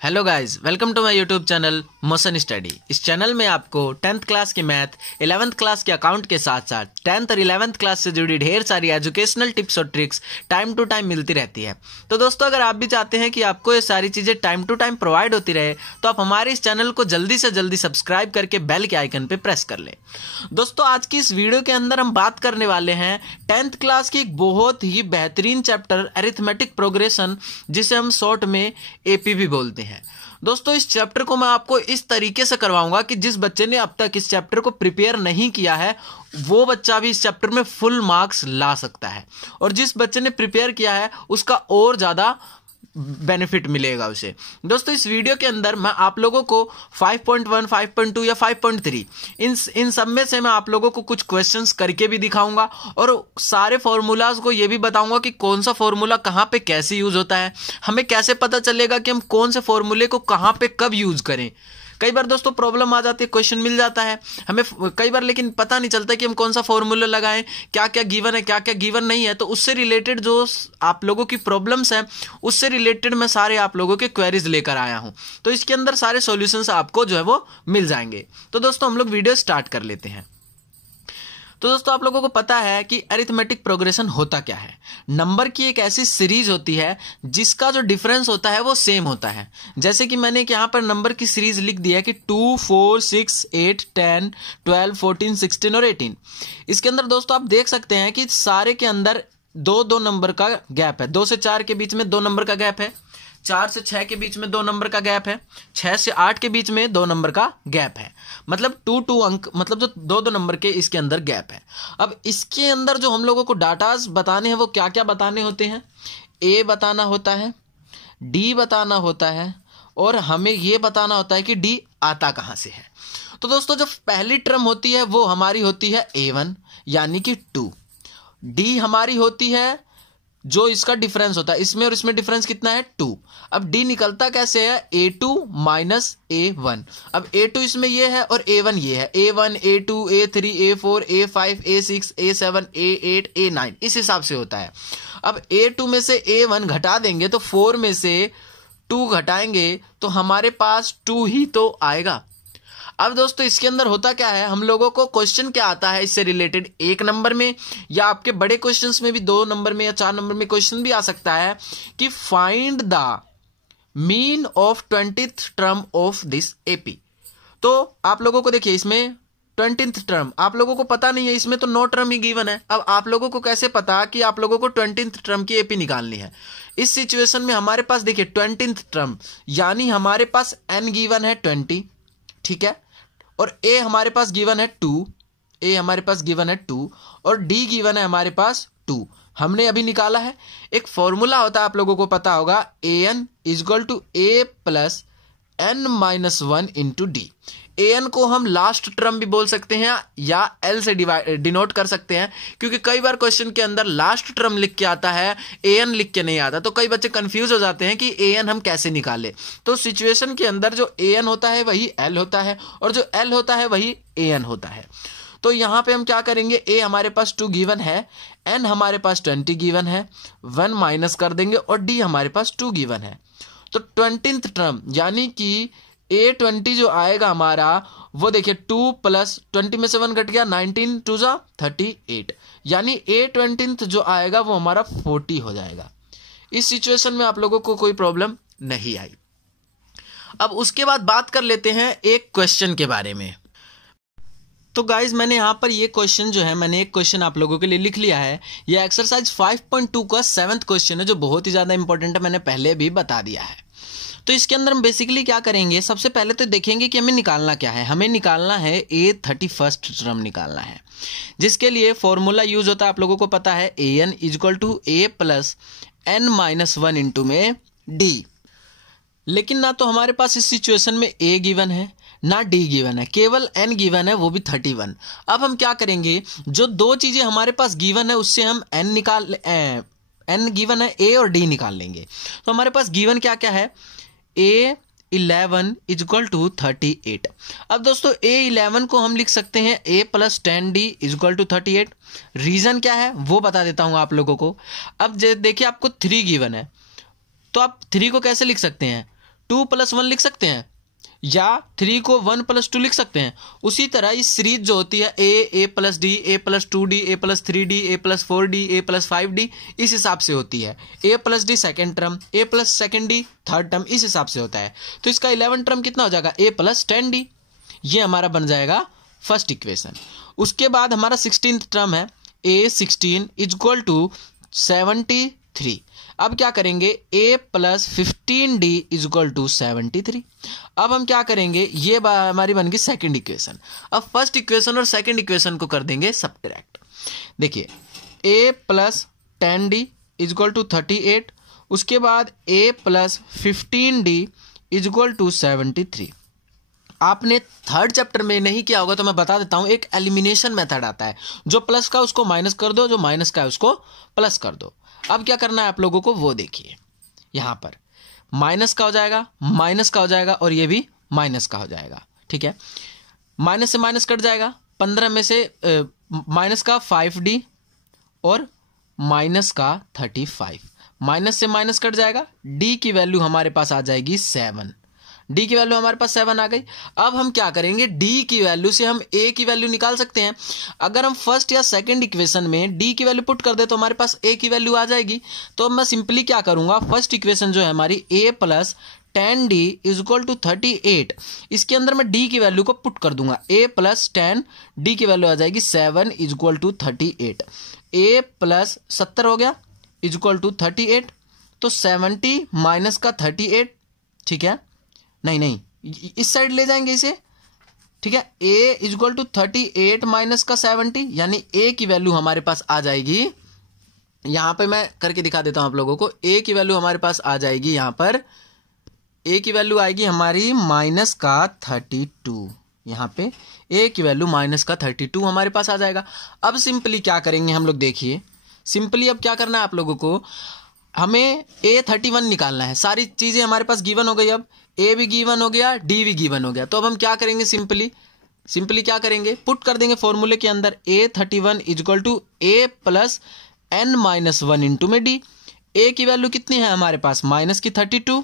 Hello guys, welcome to my YouTube channel Motion Study. इस channel में आपको 10th class की मैथ, 11th क्लास के अकाउंट के साथ साथ 10th और 11th क्लास से जुड़ी ढेर सारी एजुकेशनल टिप्स और ट्रिक्स टाइम टू टाइम मिलती रहती है। तो दोस्तों, अगर आप भी चाहते हैं कि आपको ये सारी चीज़ें टाइम टू टाइम प्रोवाइड होती रहे तो आप हमारे इस चैनल को जल्दी से जल्दी सब्सक्राइब करके बेल के आइकन पर प्रेस कर लें। दोस्तों, आज की इस वीडियो के अंदर हम बात करने वाले हैं 10th क्लास की एक बहुत ही बेहतरीन चैप्टर अरिथमेटिक प्रोग्रेशन, जिसे हम शॉर्ट में एपी भी बोलते हैं। दोस्तों, इस चैप्टर को मैं आपको इस तरीके से करवाऊंगा कि जिस बच्चे ने अब तक इस चैप्टर को प्रिपेयर नहीं किया है वो बच्चा भी इस चैप्टर में फुल मार्क्स ला सकता है, और जिस बच्चे ने प्रिपेयर किया है उसका और ज्यादा बेनिफिट मिलेगा उसे। दोस्तों, इस वीडियो के अंदर मैं आप लोगों को 5.1, 5.2 या 5.3 इन सब में से मैं आप लोगों को कुछ क्वेश्चंस करके भी दिखाऊंगा, और सारे फॉर्मूलाज को ये भी बताऊंगा कि कौन सा फॉर्मूला कहां पे कैसे यूज होता है, हमें कैसे पता चलेगा कि हम कौन से फॉर्मूले को कहां पे कब यूज करें। कई बार दोस्तों प्रॉब्लम आ जाती है, क्वेश्चन मिल जाता है हमें कई बार, लेकिन पता नहीं चलता कि हम कौन सा फॉर्मूला लगाएं, क्या क्या गिवन है, क्या क्या गिवन नहीं है। तो उससे रिलेटेड जो आप लोगों की प्रॉब्लम्स हैं उससे रिलेटेड मैं सारे आप लोगों के क्वेरीज लेकर आया हूं। तो इसके अंदर सारे सॉल्यूशंस आपको जो है वो मिल जाएंगे। तो दोस्तों, हम लोग वीडियो स्टार्ट कर लेते हैं। तो दोस्तों, आप लोगों को पता है कि अरिथमेटिक प्रोग्रेशन होता क्या है। नंबर की एक ऐसी सीरीज होती है जिसका जो डिफरेंस होता है वो सेम होता है। जैसे कि मैंने यहां पर नंबर की सीरीज लिख दी है कि 2, 4, 6, 8, 10, 12, 14, 16 और 18। इसके अंदर दोस्तों आप देख सकते हैं कि सारे के अंदर दो दो नंबर का गैप है। 2 से 4 के बीच में 2 नंबर का गैप है, 4 से 6 के बीच में 2 नंबर का गैप है, 6 से 8 के बीच में 2 नंबर का गैप है। मतलब 2 अंक, मतलब जो 2 नंबर के इसके अंदर गैप है। अब इसके अंदर जो हम लोगों को डाटाज बताने हैं वो क्या क्या बताने होते हैं। ए बताना होता है, डी बताना होता है, और हमें यह बताना होता है कि डी आता कहां से है। तो दोस्तों, जो पहली टर्म होती है वो हमारी होती है A1 यानी कि 2। डी हमारी होती है जो इसका डिफरेंस होता है, इसमें और इसमें डिफरेंस कितना है 2। अब डी निकलता कैसे है, A2 माइनस A1। अब A2 इसमें ये है और A1 ये है, A1, A2, A3, A4, A5, A6, A7, A8, A9 इस हिसाब से होता है। अब A2 में से A1 घटा देंगे तो 4 में से 2 घटाएंगे तो हमारे पास 2 ही तो आएगा। अब दोस्तों, इसके अंदर होता क्या है, हम लोगों को क्वेश्चन क्या आता है इससे रिलेटेड, 1 नंबर में या आपके बड़े क्वेश्चंस में भी 2 नंबर में या 4 नंबर में क्वेश्चन भी आ सकता है कि find the mean of 20th term of this AP. तो आप लोगों को देखिए, इसमें 20th टर्म आप लोगों को पता नहीं है, इसमें तो 9 टर्म ही गिवन है। अब आप लोगों को कैसे पता कि आप लोगों को 20th टर्म की एपी निकालनी है। इस सिचुएशन में हमारे पास देखिए 20th टर्म यानी हमारे पास n गिवन है 20, ठीक है, और a हमारे पास गिवन है 2, a हमारे पास गिवन है 2, और d गिवन है हमारे पास 2। हमने अभी निकाला है। एक फॉर्मूला होता है, आप लोगों को पता होगा, an equal to a plus n minus 1 into d. an को हम लास्ट टर्म भी बोल सकते हैं या l से डिनोट कर सकते हैं, क्योंकि कई बार क्वेश्चन के अंदर लास्ट टर्म लिख के आता है, an लिख के नहीं आता, तो कई बच्चे कंफ्यूज हो जाते हैं कि an हम कैसे निकालें। तो सिचुएशन के अंदर जो an होता है वही l होता है, और जो l होता है वही an होता है। तो यहां पे हम क्या करेंगे, a हमारे पास 2 गिवन है, n हमारे पास 20 गिवन है, 1 माइनस कर देंगे, और d हमारे पास 2 गिवन है। तो 20th टर्म यानी कि A20 जो आएगा हमारा वो देखिए 2 प्लस 20 में से 1 घट गया, 19 2 जा 38, यानी A20 जो आएगा वो हमारा 40 हो जाएगा। इस सिचुएशन में आप लोगों को कोई प्रॉब्लम नहीं आई। अब उसके बाद बात कर लेते हैं एक क्वेश्चन के बारे में। तो गाइज, मैंने यहां पर ये क्वेश्चन जो है, मैंने एक क्वेश्चन आप लोगों के लिए लिख लिया है। ये एक्सरसाइज 5.2 का 7th क्वेश्चन है, जो बहुत ही ज्यादा इंपॉर्टेंट है, मैंने पहले भी बता दिया है। तो इसके अंदर हम बेसिकली क्या करेंगे, सबसे पहले तो देखेंगे कि हमें निकालना क्या है। हमें निकालना है A31 टर्म निकालना है, जिसके लिए फॉर्मूला यूज होता है, आप लोगों को पता है, an equal to a plus n minus 1 into में d। लेकिन ना तो हमारे पास इस सिचुएशन में a गिवन है ना d गिवन है, केवल n गिवन है, वो भी 31। अब हम क्या करेंगे, जो दो चीजें हमारे पास गिवन है उससे हम n गिवन है a और d निकाल लेंगे। तो हमारे पास गिवन क्या क्या है, a 11 इज इक्वल टू 38। अब दोस्तों A11 को हम लिख सकते हैं A plus 10D is equal to 38। Reason क्या है वो बता देता हूं आप लोगों को। अब देखिए आपको 3 गिवन है, तो आप 3 को कैसे लिख सकते हैं, 2 प्लस 1 लिख सकते हैं, या 3 को 1 प्लस 2 लिख सकते हैं। उसी तरह इस सीरीज जो होती है A plus D, A plus 2D, A plus 3D, A plus 4D, A plus 5D, इस हिसाब से होती है। A plus D second term, A plus second D third term, इस हिसाब से होता है। तो इसका 11 टर्म कितना हो जाएगा, A प्लस 10D, ये हमारा बन जाएगा फर्स्ट इक्वेशन। उसके बाद हमारा 16th टर्म है A16 इज इक्वल टू 73। अब क्या करेंगे, A plus 15D is equal to 73। अब हम क्या करेंगे, ये हमारी बन गई सेकेंड इक्वेशन। अब फर्स्ट इक्वेशन और सेकेंड इक्वेशन को कर देंगे सबट्रैक्ट। देखिए A plus 10D is equal to 38, उसके बाद A plus 15D is equal to 73। आपने थर्ड चैप्टर में नहीं किया होगा तो मैं बता देता हूं, एक एलिमिनेशन मेथड आता है, जो प्लस का उसको माइनस कर दो, जो माइनस का है उसको प्लस कर दो। अब क्या करना है आप लोगों को वो देखिए, यहां पर माइनस का हो जाएगा, माइनस का हो जाएगा, और ये भी माइनस का हो जाएगा। ठीक है, माइनस से माइनस कट जाएगा, 15 में से माइनस का 5D और माइनस का 35, माइनस से माइनस कट जाएगा, D की वैल्यू हमारे पास आ जाएगी 7, D की वैल्यू हमारे पास 7 आ गई। अब हम क्या करेंगे, D की वैल्यू से हम A की वैल्यू निकाल सकते हैं। अगर हम फर्स्ट या सेकंड इक्वेशन में D की वैल्यू पुट कर दे तो हमारे पास A की वैल्यू आ जाएगी। तो अब मैं सिंपली क्या करूंगा, फर्स्ट इक्वेशन जो है हमारी A plus 10D is equal to 38, इसके अंदर मैं D की वैल्यू को पुट कर दूंगा। A प्लस 10, D की वैल्यू आ जाएगी 7 is equal to 38। A plus 70 हो गया इज इक्वल टू 38, तो 70 माइनस का 38, ठीक है, नहीं इस साइड ले जाएंगे इसे, ठीक है। A is equal to 38 minus का 70, यानी A की वैल्यू हमारे पास आ जाएगी, यहां पे मैं करके दिखा देता हूं आप लोगों को। A की वैल्यू हमारे पास आ जाएगी, यहां पर A की वैल्यू आएगी हमारी माइनस का 32, यहां पे A की वैल्यू माइनस का 32 हमारे पास आ जाएगा। अब सिंपली क्या करेंगे हम लोग, देखिए सिंपली अब क्या करना है आप लोगों को, हमें A31 निकालना है। सारी चीजें हमारे पास गिवन हो गई, अब A भी गिवन हो गया, D भी गिवन हो गया। तो अब हम क्या करेंगे, सिंपली क्या करेंगे, पुट कर देंगे फॉर्मूले के अंदर A31 is equal to A plus n minus 1 into में D। A की वैल्यू कितनी है हमारे पास, माइनस की 32,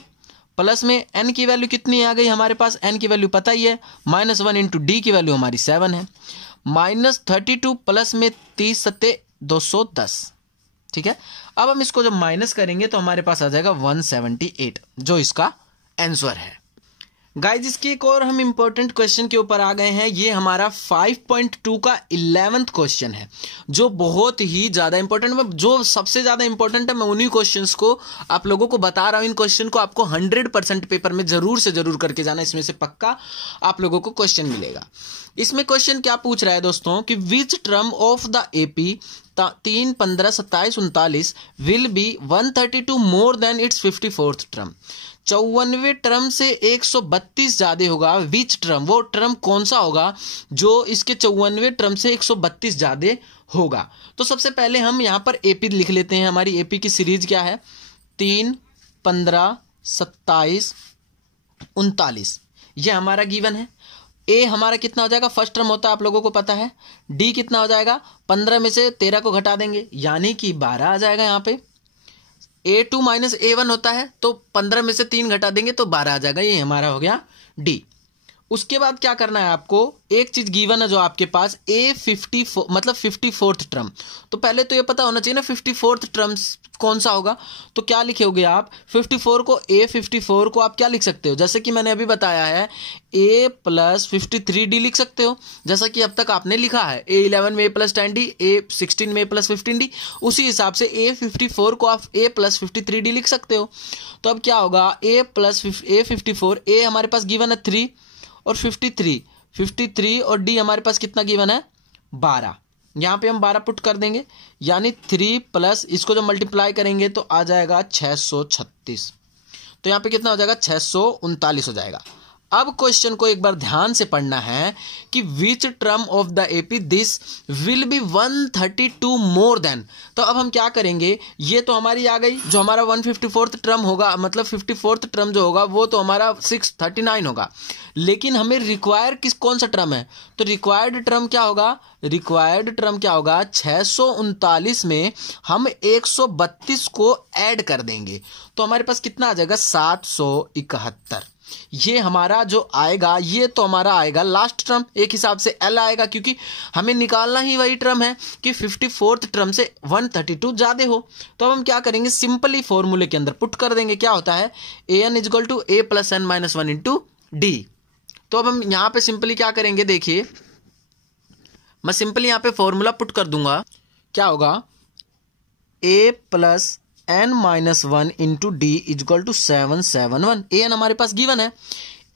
प्लस में n की वैल्यू कितनी आ गई हमारे पास, n की वैल्यू पता ही है, माइनस 1 इंटू D की वैल्यू हमारी 7 है, माइनस 32 प्लस में 30 सत्ते 210, ठीक है। अब हम इसको जब माइनस करेंगे तो हमारे पास आ जाएगा 178, जो इसका आंसर है। गाइज इसके एक और हम इंपॉर्टेंट क्वेश्चन के ऊपर आ गए हैं। ये हमारा 5.2 का 11th क्वेश्चन है, जो बहुत ही ज्यादा इंपॉर्टेंट है। जो सबसे ज्यादा इंपॉर्टेंट है मैं उन्हीं क्वेश्चंस को आप लोगों को बता रहा हूं। इन क्वेश्चन को आपको 100% पेपर में जरूर से जरूर करके जाना, इसमें से पक्का आप लोगों को क्वेश्चन मिलेगा। इसमें क्वेश्चन क्या पूछ रहा है दोस्तों कि which term of the AP 3, 15, 27, 39 will be 132 more than it's 54th term. 54वें टर्म से 132 ज्यादा होगा। विच टर्म, वो टर्म कौन सा होगा जो इसके 54वें टर्म से 132 ज्यादा होगा। तो सबसे पहले हम यहां पर एपी लिख लेते हैं। हमारी एपी की सीरीज क्या है, 3, 15, 27, 39, ये हमारा गिवन है। ए हमारा कितना हो जाएगा, फर्स्ट टर्म होता है आप लोगों को पता है। डी कितना हो जाएगा, 15 में से 13 को घटा देंगे यानी कि 12 आ जाएगा। यहाँ पे A2 माइनस A1 होता है, तो 15 में से 3 घटा देंगे तो 12 आ जाएगा। ये हमारा हो गया डी। उसके बाद क्या करना है आपको, एक चीज गिवन है जो आपके पास A54 मतलब 54th टर्म। तो पहले तो ये पता होना चाहिए ना 54th टर्म कौन सा होगा। तो क्या लिखोगे आप, 54 को A54 को आप क्या लिख सकते हो, जैसे कि मैंने अभी बताया है A प्लस 53D लिख सकते हो, जैसा कि अब तक आपने लिखा है A11 में A प्लस 10D, A16 में A प्लस 15D। उसी हिसाब से A54 को आप A प्लस 53D लिख सकते हो। तो अब क्या होगा, A प्लस A54, A हमारे पास गिवन है 3 और 53 और D हमारे पास कितना गिवन है 12। यहां पे हम 12 पुट कर देंगे, यानी 3 प्लस इसको जब मल्टीप्लाई करेंगे तो आ जाएगा 636। तो यहां पे कितना हो जाएगा 639 हो जाएगा। अब क्वेश्चन को एक बार ध्यान से पढ़ना है कि which term of the AP this will be 132 more then. तो अब हम क्या करेंगे, ये तो हमारी आ गई, जो हमारा 154th टर्म होगा, मतलब 54th टर्म जो होगा वो तो हमारा 639 होगा, लेकिन हमें रिक्वायर कौन सा टर्म है, तो रिक्वायर्ड टर्म क्या होगा, रिक्वायर्ड टर्म क्या होगा, 639 में हम 132 को ऐड कर देंगे तो हमारे पास कितना आ जाएगा, 771। ये हमारा जो आएगा ये तो हमारा आएगा लास्ट टर्म, एक हिसाब से एल आएगा, क्योंकि हमें निकालना ही वही टर्म है कि 54th टर्म से 132 ज्यादा हो। तो अब हम क्या करेंगे, सिंपली फॉर्मूले के अंदर पुट कर देंगे, क्या होता है an equal to a plus n minus 1 into d. तो अब हम यहां पे सिंपली क्या करेंगे, देखिए मैं सिंपली यहां पे फॉर्मूला पुट कर दूंगा, क्या होगा a plus n minus 1 into d is equal to 771। A n हमारे पास गिवन है,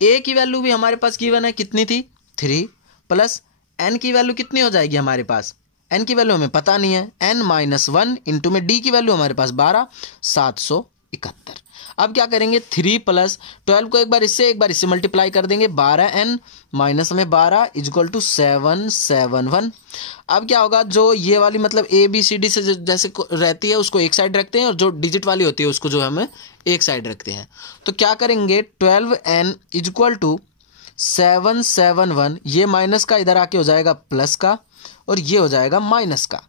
ए की वैल्यू भी हमारे पास गिवन है, कितनी थी 3, प्लस n की वैल्यू कितनी हो जाएगी हमारे पास, n की वैल्यू हमें पता नहीं है, n माइनस 1 इंटू में डी की वैल्यू हमारे पास 12, 771। अब क्या करेंगे, 3 प्लस 12 को एक बार इससे मल्टीप्लाई कर देंगे, 12n माइनस में 12 इजक्वल टू 771। अब क्या होगा, जो ये वाली मतलब ए बी सी डी से जैसे रहती है उसको एक साइड रखते हैं, और जो डिजिट वाली होती है उसको जो हमें एक साइड रखते हैं। तो क्या करेंगे, 12n इजक्वल टू 771, ये माइनस का इधर आके हो जाएगा प्लस का, और ये हो जाएगा माइनस का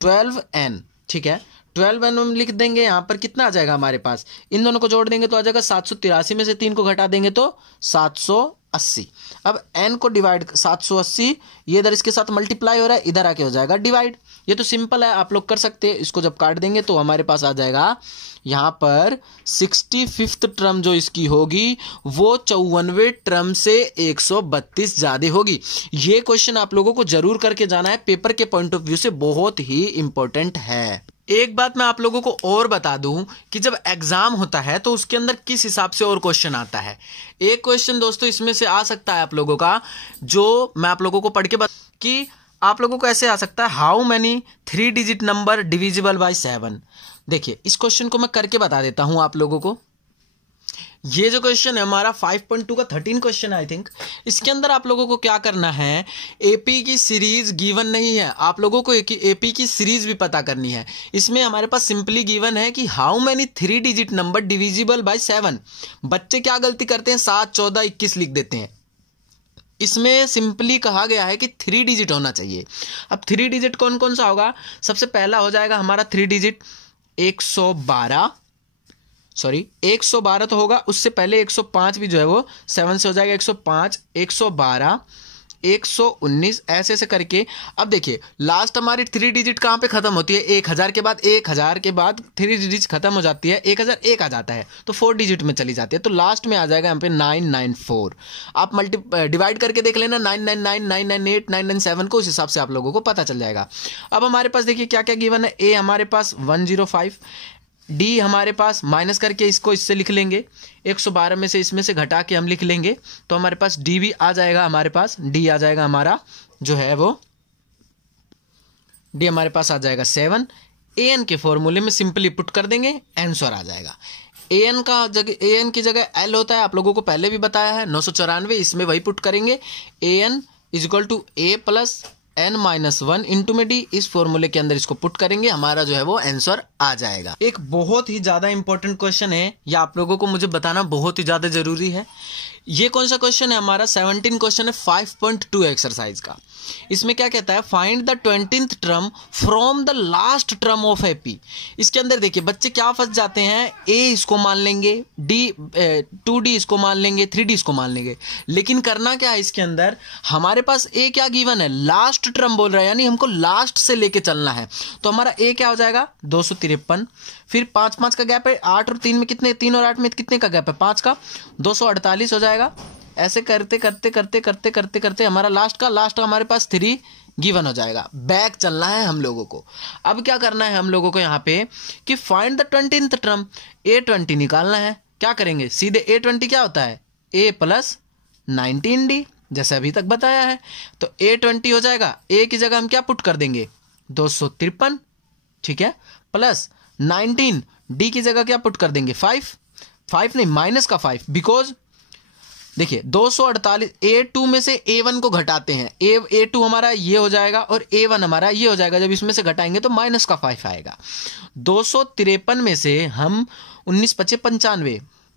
12n, ठीक है। 12n हम लिख देंगे, यहाँ पर कितना आ जाएगा हमारे पास, इन दोनों को जोड़ देंगे तो आ जाएगा 783 में से 3 को घटा देंगे तो 780। अब n को डिवाइड 780, ये इधर इसके साथ मल्टीप्लाई हो रहा है, इधर आके हो जाएगा डिवाइड। ये तो सिंपल है, आप लोग कर सकते हैं। इसको जब काट देंगे तो हमारे पास आ जाएगा यहाँ पर 65th टर्म जो इसकी होगी वो 54वें टर्म से 132 ज्यादा होगी। ये क्वेश्चन आप लोगों को जरूर करके जाना है, पेपर के पॉइंट ऑफ व्यू से बहुत ही इंपॉर्टेंट है। एक बात मैं आप लोगों को और बता दूं कि जब एग्जाम होता है तो उसके अंदर किस हिसाब से और क्वेश्चन आता है। एक क्वेश्चन दोस्तों इसमें से आ सकता है आप लोगों का, जो मैं आप लोगों को पढ़ के कि आप लोगों को ऐसे आ सकता है, how many 3 digit number divisible by 7। देखिए इस क्वेश्चन को मैं करके बता देता हूं आप लोगों को। ये जो क्वेश्चन है हमारा 5.2 का 13 क्वेश्चन है आई थिंक। इसके अंदर आप लोगों को क्या करना है, एपी की सीरीज गिवन नहीं है, आप लोगों को एपी की सीरीज भी पता करनी है। इसमें हमारे पास सिंपली गिवन है कि how many 3 digit number divisible by 7। बच्चे क्या गलती करते हैं, 7, 14, 21 लिख देते हैं। इसमें सिंपली कहा गया है कि 3 डिजिट होना चाहिए। अब 3 डिजिट कौन कौन सा होगा, सबसे पहला हो जाएगा हमारा 3 डिजिट 112 तो होगा, उससे पहले 105 भी जो है वो 7 से हो जाएगा, 105, 112, 119 ऐसे करके। अब देखिए लास्ट हमारी 3 डिजिट कहां पे खत्म होती है, 1000 के बाद, 1000 के बाद 3 डिजिट खत्म हो जाती है, 1001 आ जाता है तो 4 डिजिट में चली जाती है, तो लास्ट में आ जाएगा यहाँ पे 994। आप डिवाइड करके देख लेना, 999, 998, 997 को, उस हिसाब से आप लोगों को पता चल जाएगा। अब हमारे पास देखिए क्या क्या गिवन है, ए हमारे पास 105, डी हमारे पास माइनस करके इसको इससे लिख लेंगे, 112 में से इसमें से घटा के हम लिख लेंगे तो हमारे पास डी भी आ जाएगा, हमारे पास डी आ जाएगा हमारा जो है वो डी हमारे पास आ जाएगा 7। एन के फॉर्मूले में सिंपली पुट कर देंगे, आंसर आ जाएगा। एन की जगह एल होता है, आप लोगों को पहले भी बताया है, 994, इसमें वही पुट करेंगे। N is equal to a plus n minus 1 into में डी, इस फॉर्मूले के अंदर इसको पुट करेंगे, हमारा जो है वो आंसर आ जाएगा। एक बहुत ही ज्यादा इंपॉर्टेंट क्वेश्चन है, या आप लोगों को मुझे बताना बहुत ही ज्यादा जरूरी है। ये कौन सा क्वेश्चन है, हमारा 17 क्वेश्चन है 5.2 एक्सरसाइज का। इसमें क्या कहता है, find the 20th term from the last term of AP. इसके अंदर देखिए बच्चे क्या फंस जाते हैं, ए इसको मान लेंगे, डी 2d इसको मान लेंगे, 3d इसको मान लेंगे, लेकिन करना क्या है इसके अंदर, हमारे पास ए क्या गिवन है, लास्ट टर्म बोल रहा है, यानी हमको लास्ट से लेके चलना है। तो हमारा ए क्या हो जाएगा 253, फिर 5 का गैप है, 8 और 3 में कितने, 3 और 8 में कितने का गैप है, 5 का, 248 हो जाएगा। ऐसे करते करते हमारा लास्ट का हमारे पास 3 गिवन हो जाएगा। बैक चलना है हम लोगों को। अब क्या करना है हम लोगों को यहाँ पे कि find the 20th term, A20 निकालना है। क्या करेंगे, सीधे A20 क्या होता है, A प्लस 19D, जैसे अभी तक बताया है। तो A20 हो जाएगा, A की जगह हम क्या पुट कर देंगे 253, ठीक है, प्लस 19, D की जगह क्या पुट कर देंगे 5 नहीं माइनस का 5, बिकॉज देखिए 248 A2 में से A1 को घटाते हैं, A2 हमारा ये हो जाएगा और A1 हमारा ये हो जाएगा। जब इसमें से घटाएंगे तो माइनस का 5 आएगा। 253 में से हम 19 पचे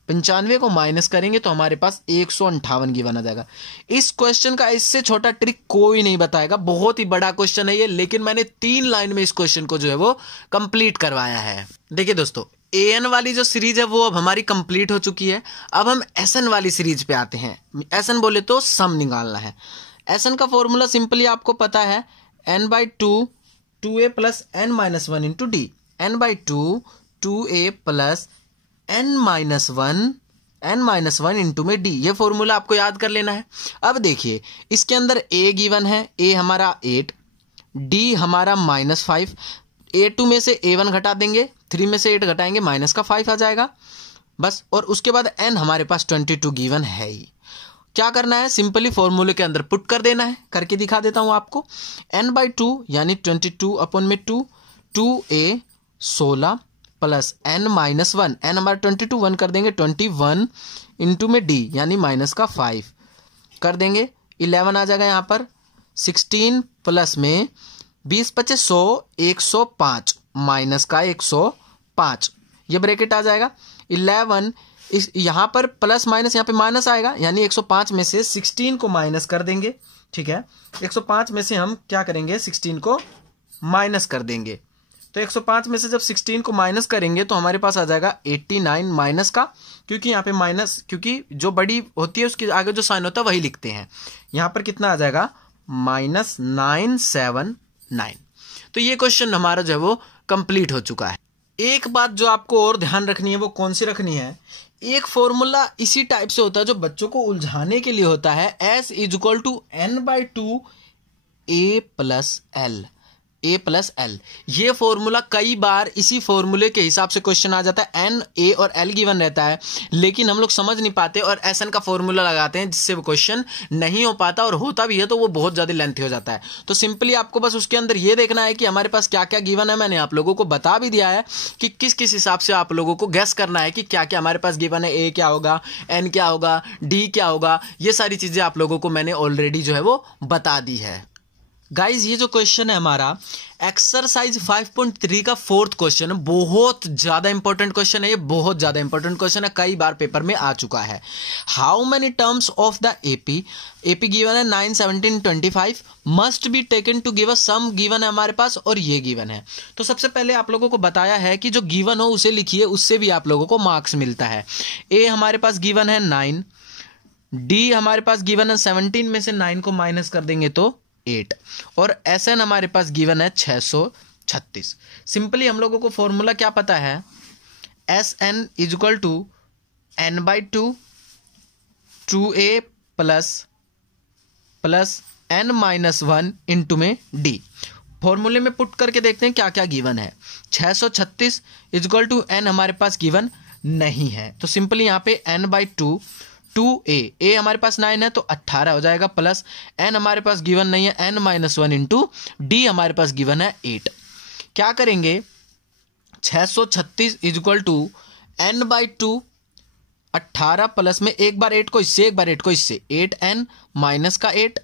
95 को माइनस करेंगे तो हमारे पास 158 गिवन आ जाएगा। इस क्वेश्चन का इससे छोटा ट्रिक कोई नहीं बताएगा, बहुत ही बड़ा क्वेश्चन है ये, लेकिन मैंने 3 लाइन में इस क्वेश्चन को जो है वो कंप्लीट करवाया है। देखिए दोस्तों, an वाली जो सीरीज है वो अब हमारी कंप्लीट हो चुकी है। अब हम sn वाली सीरीज पे आते हैं। sn बोले तो सम निकालना है। sn का फॉर्मूला सिंपली आपको पता है, n/2 2a plus n minus 1 into D, n/2 2a plus n minus 1 into में d। ये फॉर्मूला आपको याद कर लेना है। अब देखिए इसके अंदर a गिवन है, a हमारा 8, d हमारा -5, A2 में से A1 घटा देंगे, 3 में से 8 घटाएंगे, माइनस का 5 आ जाएगा बस। और उसके बाद n हमारे पास 22 गिवन है ही। क्या करना है, सिंपली फॉर्मूले के अंदर पुट कर देना है। करके दिखा देता हूं आपको। n/2 यानी 22/2, 2a 16 plus n minus 1, n हमारा 22, 1 कर देंगे 21 इंटू में d यानी माइनस का 5 कर देंगे, 11 आ जाएगा यहाँ पर। 16 प्लस में 20 पचे 100, 105 माइनस का 105, ये ब्रैकेट आ जाएगा। 11 इस यहाँ पर प्लस माइनस यहाँ पे माइनस आएगा, यानी 105 में से 16 को माइनस कर देंगे। ठीक है, 105 में से हम क्या करेंगे, 16 को माइनस कर देंगे। तो 105 में से जब 16 को माइनस करेंगे तो हमारे पास आ जाएगा 89 माइनस का, क्योंकि यहाँ पे माइनस, क्योंकि जो बड़ी होती है उसके आगे जो साइन होता है वही लिखते हैं। यहाँ पर कितना आ जाएगा, -979। तो ये क्वेश्चन हमारा जो है वो कंप्लीट हो चुका है। एक बात जो आपको और ध्यान रखनी है वो कौन सी रखनी है, एक फॉर्मूला इसी टाइप से होता है जो बच्चों को उलझाने के लिए होता है, S = n/2 a plus l। ये फॉर्मूला कई बार इसी फॉर्मूले के हिसाब से क्वेश्चन आ जाता है। n, a और l गिवन रहता है, लेकिन हम लोग समझ नहीं पाते और sn का फॉर्मूला लगाते हैं, जिससे वो क्वेश्चन नहीं हो पाता, और होता भी है तो वो बहुत ज्यादा लेंथी हो जाता है। तो सिंपली आपको बस उसके अंदर ये देखना है कि हमारे पास क्या क्या गिवन है। मैंने आप लोगों को बता भी दिया है कि किस किस हिसाब से आप लोगों को गैस करना है कि क्या क्या हमारे पास गिवन है, a क्या होगा, n क्या होगा, d क्या होगा। ये सारी चीजें आप लोगों को मैंने ऑलरेडी जो है वो बता दी है। गाइज, ये जो क्वेश्चन है हमारा एक्सरसाइज 5.3 का 4th क्वेश्चन, बहुत ज्यादा इंपॉर्टेंट क्वेश्चन है। ये बहुत ज्यादा इंपॉर्टेंट क्वेश्चन है, कई बार पेपर में आ चुका है। How many terms of the AP given है 9, 17, 25 must be taken to give a sum given है हमारे पास, और ये गिवन है। तो सबसे पहले आप लोगों को बताया है कि जो गिवन हो उसे लिखिए, उससे भी आप लोगों को मार्क्स मिलता है। ए हमारे पास गिवन है 9, डी हमारे पास गिवन है 17 में से 9 को माइनस कर देंगे तो 8, और SN हमारे पास गिवन है 636। सिंपली हम लोगों को फॉर्मूला क्या पता है, SN = n/2 2a plus n minus 1 into में d। फॉर्मूले में पुट करके देखते हैं क्या क्या गिवन है। 636 = n हमारे पास गिवन नहीं है, तो सिंपली यहाँ पे n/2 2a हमारे पास 9 है तो 18 हो जाएगा, प्लस n हमारे पास गिवन नहीं है, n माइनस 1 इंटू डी हमारे पास गिवन है 8। क्या करेंगे, 636 = n/2 18 प्लस में एक बार 8 को इससे, एक बार 8 को इससे, 8n माइनस का 8।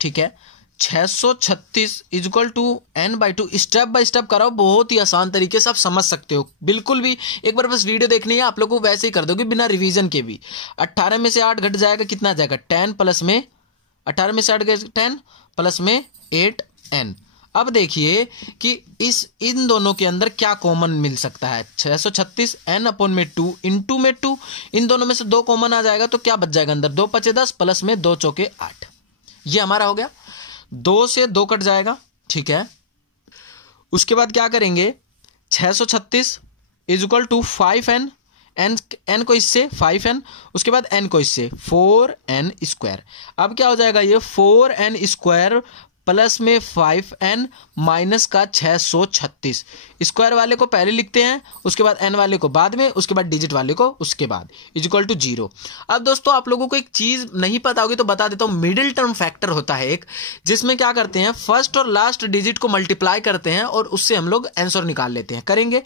ठीक है, 636 = n/2। स्टेप बाय स्टेप कराओ, बहुत ही आसान तरीके से आप समझ सकते हो। बिल्कुल भी एक बार बस वीडियो देखनी है, आप लोगों को वैसे ही कर दोगे बिना रिवीजन के भी। 18 में से 8 घट जाएगा, कितना आ जाएगा 10 प्लस में 18 में से 8 गए 10 प्लस में 8n। अब देखिए कि इन दोनों के अंदर क्या कॉमन मिल सकता है। 636 n/2 इंटू में 2, इन दोनों में से 2 कॉमन आ जाएगा तो क्या बच जाएगा अंदर, 2 × 5 = 10 प्लस में 2 × 4 = 8। ये हमारा हो गया, 2 से 2 कट जाएगा। ठीक है, उसके बाद क्या करेंगे, 636 = 5n, n को इससे 5n, उसके बाद n को इससे 4n²। अब क्या हो जाएगा, ये 4n² प्लस में 5n माइनस का 636। स्क्वायर वाले को पहले लिखते हैं, उसके बाद n वाले को बाद में, उसके बाद डिजिट वाले को उसके बाद, इज इक्वल टू 0। अब दोस्तों आप लोगों को एक चीज नहीं पता होगी तो बता देता हूं, मिडिल टर्म फैक्टर होता है एक, जिसमें क्या करते हैं फर्स्ट और लास्ट डिजिट को मल्टीप्लाई करते हैं और उससे हम लोग आंसर निकाल लेते हैं। करेंगे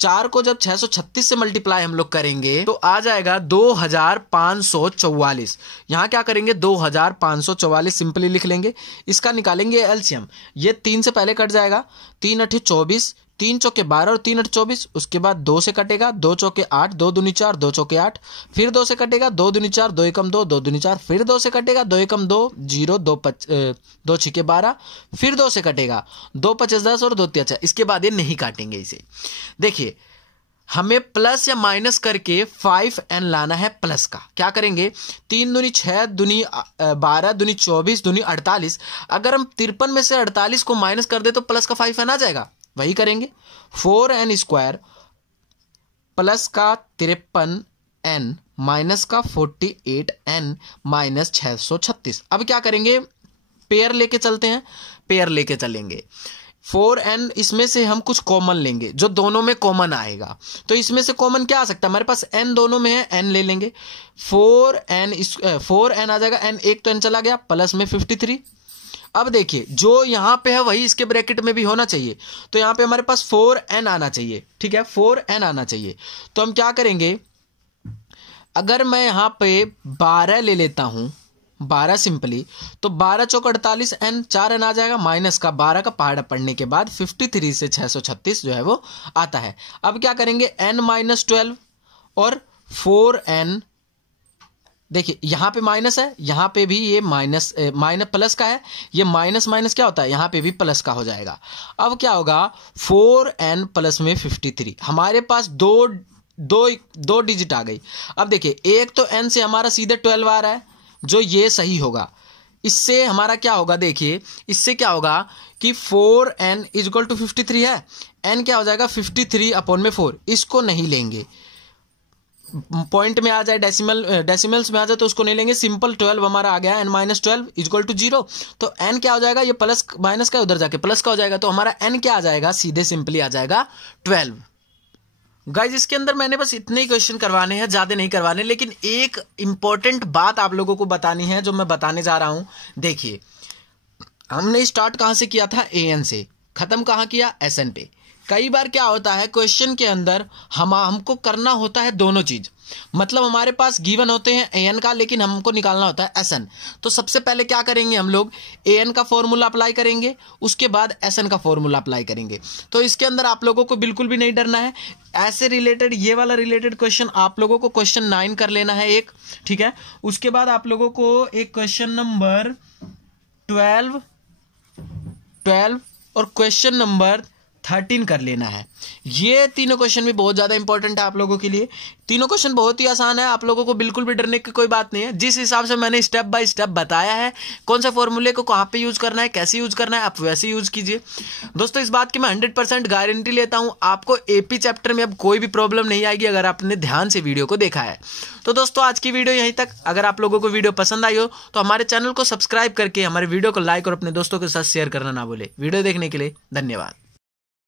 4 को जब 636 से मल्टीप्लाई हम लोग करेंगे तो आ जाएगा 2544। यहां क्या करेंगे 2544 सिंपली लिख लेंगे, इसका निकालेंगे एलसीएम। ये 3 से पहले कट जाएगा, 3 8 24, 3 चौके 12 और 3 8 24। उसके बाद 2 से कटेगा, 2 चौके 8, 2 दूनी 4, 2 चौके 8, फिर 2 से कटेगा, 2 दूनी 4, 2 एकम 2, 2 दूनी 4, फिर 2 से कटेगा, 2 एकम 2, 0, 2 छिके 12, फिर 2 से कटेगा, 2 5 10 और 2 3 इसके बाद ये नहीं काटेंगे इसे। देखिए हमें प्लस या माइनस करके 5n लाना है प्लस का। क्या करेंगे 3 दूनी 6, दूनी 12, दूनी 24, दूनी 48। अगर हम 53 में से 48 को माइनस कर दे तो प्लस का 5n आ जाएगा, वही करेंगे 4n स्क्वायर प्लस का 53n माइनस का 48n माइनस 636। अब क्या करेंगे पेयर लेके चलते हैं, पेयर लेके चलेंगे 4n, इसमें से हम कुछ कॉमन लेंगे जो दोनों में कॉमन आएगा। तो इसमें से कॉमन क्या आ सकता है, हमारे पास n दोनों में है, n ले लेंगे, 4n आ जाएगा, n एक तो n चला गया, प्लस में 53। अब देखिए जो यहां पे है वही इसके ब्रैकेट में भी होना चाहिए, तो यहां पे हमारे पास 4n आना चाहिए, ठीक है 4n आना चाहिए। तो हम क्या करेंगे, अगर मैं यहां पे 12 ले लेता हूं, 12 सिंपली, तो 12 चौक 48, n 4n आ जाएगा, माइनस का 12 का पहाड़ा पढ़ने के बाद 53 से 636 जो है वो आता है। अब क्या करेंगे n माइनस 12 और 4n, देखिए यहां पे माइनस है, यहां पे भी ये माइनस प्लस का है, ये माइनस माइनस क्या होता है, यहां पे भी प्लस का हो जाएगा। अब क्या होगा 4n प्लस में 53, हमारे पास दो डिजिट आ गई। अब देखिए एक तो n से हमारा सीधे 12 आ रहा है, जो ये सही होगा। इससे हमारा क्या होगा, देखिए इससे क्या होगा कि 4n इज इक्वल टू 53 है, n क्या हो जाएगा 53 अपॉन में 4, इसको नहीं लेंगे, पॉइंट में आ जाए डेसिमल्स में आ जाए तो उसको नहीं लेंगे, सिंपल 12 हमारा आ गया, n minus 12 is equal to 0। तो n क्या हो जाएगा, ये प्लस माइनस का उधर जाके प्लस का हो जाएगा, तो हमारा n क्या आ जाएगा, सीधे सिंपली आ जाएगा 12। गाइज इसके अंदर मैंने बस इतने ही क्वेश्चन करवाने हैं, ज्यादा नहीं करवाने, लेकिन एक इंपॉर्टेंट बात आप लोगों को बतानी है जो मैं बताने जा रहा हूं। देखिए हमने स्टार्ट कहां से किया था, an से, खत्म कहां किया, sn पे। कई बार क्या होता है क्वेश्चन के अंदर हमको करना होता है दोनों चीज, मतलब हमारे पास गिवन होते हैं an का, लेकिन हमको निकालना होता है sn। तो सबसे पहले क्या करेंगे हम लोग, an का फॉर्मूला अप्लाई करेंगे, उसके बाद sn का फॉर्मूला अप्लाई करेंगे। तो इसके अंदर आप लोगों को बिल्कुल भी नहीं डरना है, ऐसे रिलेटेड ये वाला रिलेटेड क्वेश्चन आप लोगों को क्वेश्चन 9 कर लेना है एक, ठीक है। उसके बाद आप लोगों को एक क्वेश्चन नंबर 12 और क्वेश्चन नंबर 13 कर लेना है। ये तीनों क्वेश्चन भी बहुत ज्यादा इंपॉर्टेंट है आप लोगों के लिए, तीनों क्वेश्चन बहुत ही आसान है, आप लोगों को बिल्कुल भी डरने की कोई बात नहीं है। जिस हिसाब से मैंने स्टेप बाय स्टेप बताया है, कौन सा फॉर्मूले को कहां पे यूज करना है, कैसे यूज करना है, आप वैसे यूज कीजिए। दोस्तों इस बात की मैं 100% गारंटी लेता हूं, आपको एपी चैप्टर में अब कोई भी प्रॉब्लम नहीं आएगी अगर आपने ध्यान से वीडियो को देखा है। तो दोस्तों आज की वीडियो यहीं तक। अगर आप लोगों को वीडियो पसंद आई हो तो हमारे चैनल को सब्सक्राइब करके हमारे वीडियो को लाइक और अपने दोस्तों के साथ शेयर करना ना भूले। वीडियो देखने के लिए धन्यवाद।